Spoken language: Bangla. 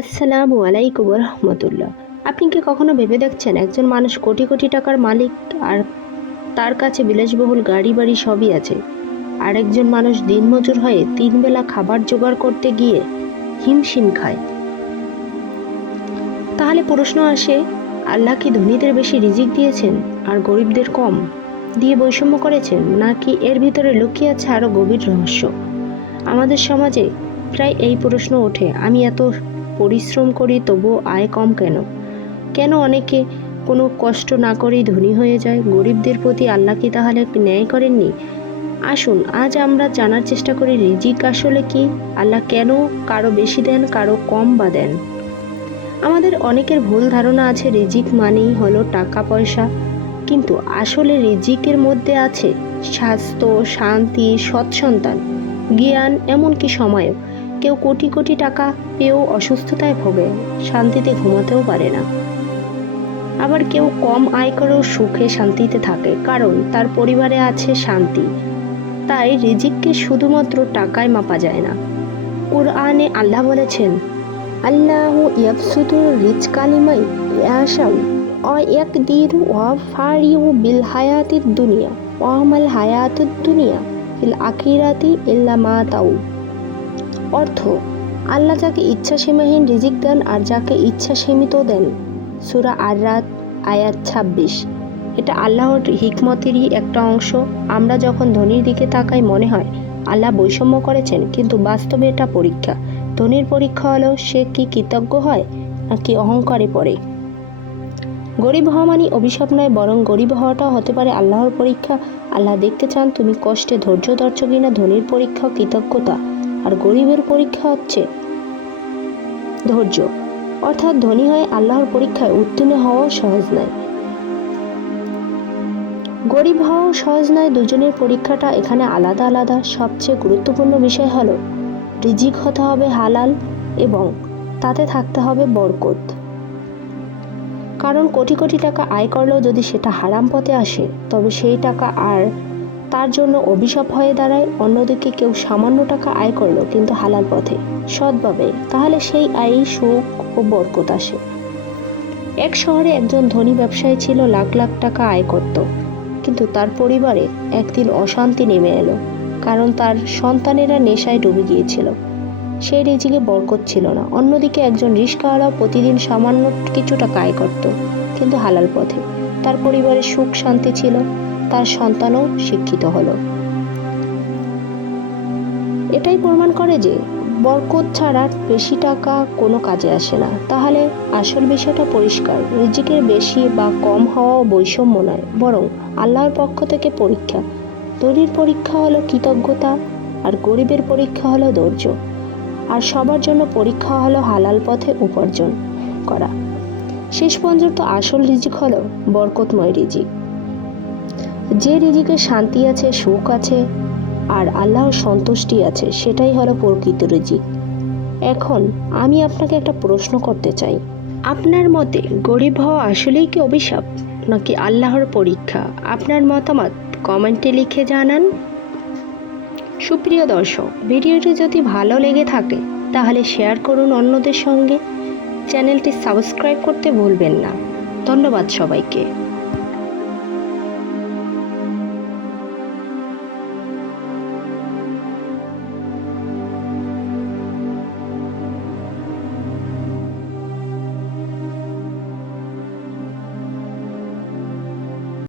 আসসালামু আলাইকুম রহমতুল্লাহ আপনি কি কখনো ভেবে দেখছেন একজন মানুষ কোটি কোটি টাকার মালিক আর তার কাছে বিলাসবহুল গাড়ি বাড়ি সবই আছে? আর একজন মানুষ দিনমজুর হয়ে তিন বেলা খাবার জোগাড় করতে গিয়ে হিমশিম খায়। তাহলে প্রশ্ন আসে, আল্লাহ কি ধনীদের বেশি রিজিক দিয়েছেন আর গরিবদের কম দিয়ে বৈষম্য করেছেন, নাকি এর ভিতরে লুকিয়ে আছে আরও গভীর রহস্য? আমাদের সমাজে প্রায় এই প্রশ্ন ওঠে, আমি এত পরিশ্রম করি, তবুও আয় কম কেন? কেন অনেকে কোনো কষ্ট না করেই ধনী হয়ে যায়? গরিবদের প্রতি আল্লাহ কি তাহলে ন্যায় করেননি? আসুন, আজ আমরা জানার চেষ্টা করি, রিজিক আসলে কি? আল্লাহ কেন কারও বেশি দেন, কারও কম বা দেন? আমাদের অনেকের ভুল ধারণা আছে, রিজিক মানেই হলো টাকা, পয়সা। কিন্তু আসলে রিজিকের মধ্যে আছে স্বাস্থ্য, শান্তি, সৎ সন্তান, জ্ঞান, এমনকি সময়ও। কেউ কোটি কোটি টাকা পেয়েও অসুস্থতায় ভোগে, শান্তিতে ঘুমাতেও পারে না। আবার কেউ কম আয় করেও সুখে, শান্তিতে থাকে, কারণ তার পরিবারে আছে শান্তি। তাই রিজিককে শুধুমাত্র টাকায় মাপা যায় না। কোরআনে আল্লাহ বলেছেন, আল্লাহ ইয়াবসুতুর রিজকালিমাই ইয়াশাউ অ ইয়াকদির ওয়া ফারিউ বিল হায়াতিদ দুনিয়া ওয়ামাল হায়াতুদ দুনিয়া ফিল আখিরাতি ইল্লা মা তাউ অর্থ, আল্লাহ যাকে ইচ্ছা সীমাহীন রিজিক দেন আর যাকে ইচ্ছা সীমিত দেন। সুরা আর রাত আয়াত ছাব্বিশ। এটা আল্লাহর হিকমতেরই একটা অংশ। আমরা যখন ধনির দিকে তাকাই, মনে হয় আল্লাহ বৈষম্য করেছেন, কিন্তু বাস্তবে এটা পরীক্ষা। ধনির পরীক্ষা হলো সে কি কৃতজ্ঞ হয়, নাকি অহংকারে পড়ে? গরিব হওয়া মানে অভিশাপ নয়, বরং গরিব হওয়াটাও হতে পারে আল্লাহর পরীক্ষা। আল্লাহ দেখতে চান তুমি কষ্টে ধৈর্য ধরছ কিনা, ধনির পরীক্ষা কৃতজ্ঞতা। আর গরিবের পরীক্ষা হচ্ছে ধৈর্য। অর্থাৎ ধনী হয়ে আল্লাহর পরীক্ষায় উত্তীর্ণ হওয়াও সহজ নয়। গরিব হওয়াও সহজ নয়, দুজনের পরীক্ষাটা এখানে আলাদা আলাদা। সবচেয়ে গুরুত্বপূর্ণ বিষয় হলো, রিজিক হতে হবে হালাল এবং তাতে থাকতে হবে বরকত। কারণ কোটি কোটি টাকা আয় করলেও যদি সেটা হারাম পথে আসে, তবে সেই টাকা আর তার জন্য অভিশাপ হয়ে দাঁড়ায়, অন্যদিকে কেউ সামান্য টাকা আয় করল কিন্তু হালাল পথে। সৎভাবে, তাহলে সেই আয়ই সুখ ও বরকত আসে। এক শহরে একজন ধনী ব্যবসায়ী ছিল, লাখ লাখ টাকা আয় করত। কিন্তু তার পরিবারে একদিন অশান্তি নেমে এলো, কারণ তার সন্তানেরা নেশায় ডুবে গিয়েছিল। সেই রিজিকে বরকত ছিল না। অন্যদিকে একজন রিস্কাওয়ালা প্রতিদিন সামান্য কিছু টাকা আয় করত, কিন্তু হালাল পথে। তার পরিবারে সুখ শান্তি ছিল। তার সন্তানও শিক্ষিত হলো। এটাই প্রমাণ করে যে বরকত ছাড়া বেশি টাকা কোনো কাজে আসে না। তাহলে আসল বিষয়টা পরিষ্কার, রিজিকের বেশি বা কম হওয়াও বৈষম্য নয়, বরং আল্লাহর পক্ষ থেকে পরীক্ষা। ধনীর পরীক্ষা হলো কৃতজ্ঞতা আর গরিবের পরীক্ষা হলো ধৈর্য। আর সবার জন্য পরীক্ষা হলো হালাল পথে উপার্জন করা। শেষ পর্যন্ত আসল রিজিক হলো বরকতময় রিজিক। যে রিজিকে শান্তি আছে, সুখ আছে আর আল্লাহর সন্তুষ্টি আছে, সেটাই হলো প্রকৃত রিজিক। এখন আমি আপনাকে একটা প্রশ্ন করতে চাই। আপনার মতে গরিব হওয়া আসলেই কি অভিশাপ, নাকি আল্লাহর পরীক্ষা? আপনার মতামত কমেন্টে লিখে জানান। সুপ্রিয় দর্শক, ভিডিওটি যদি ভালো লেগে থাকে, তাহলে শেয়ার করুন অন্যদের সঙ্গে। চ্যানেলটি সাবস্ক্রাইব করতে ভুলবেন না। ধন্যবাদ সবাইকে।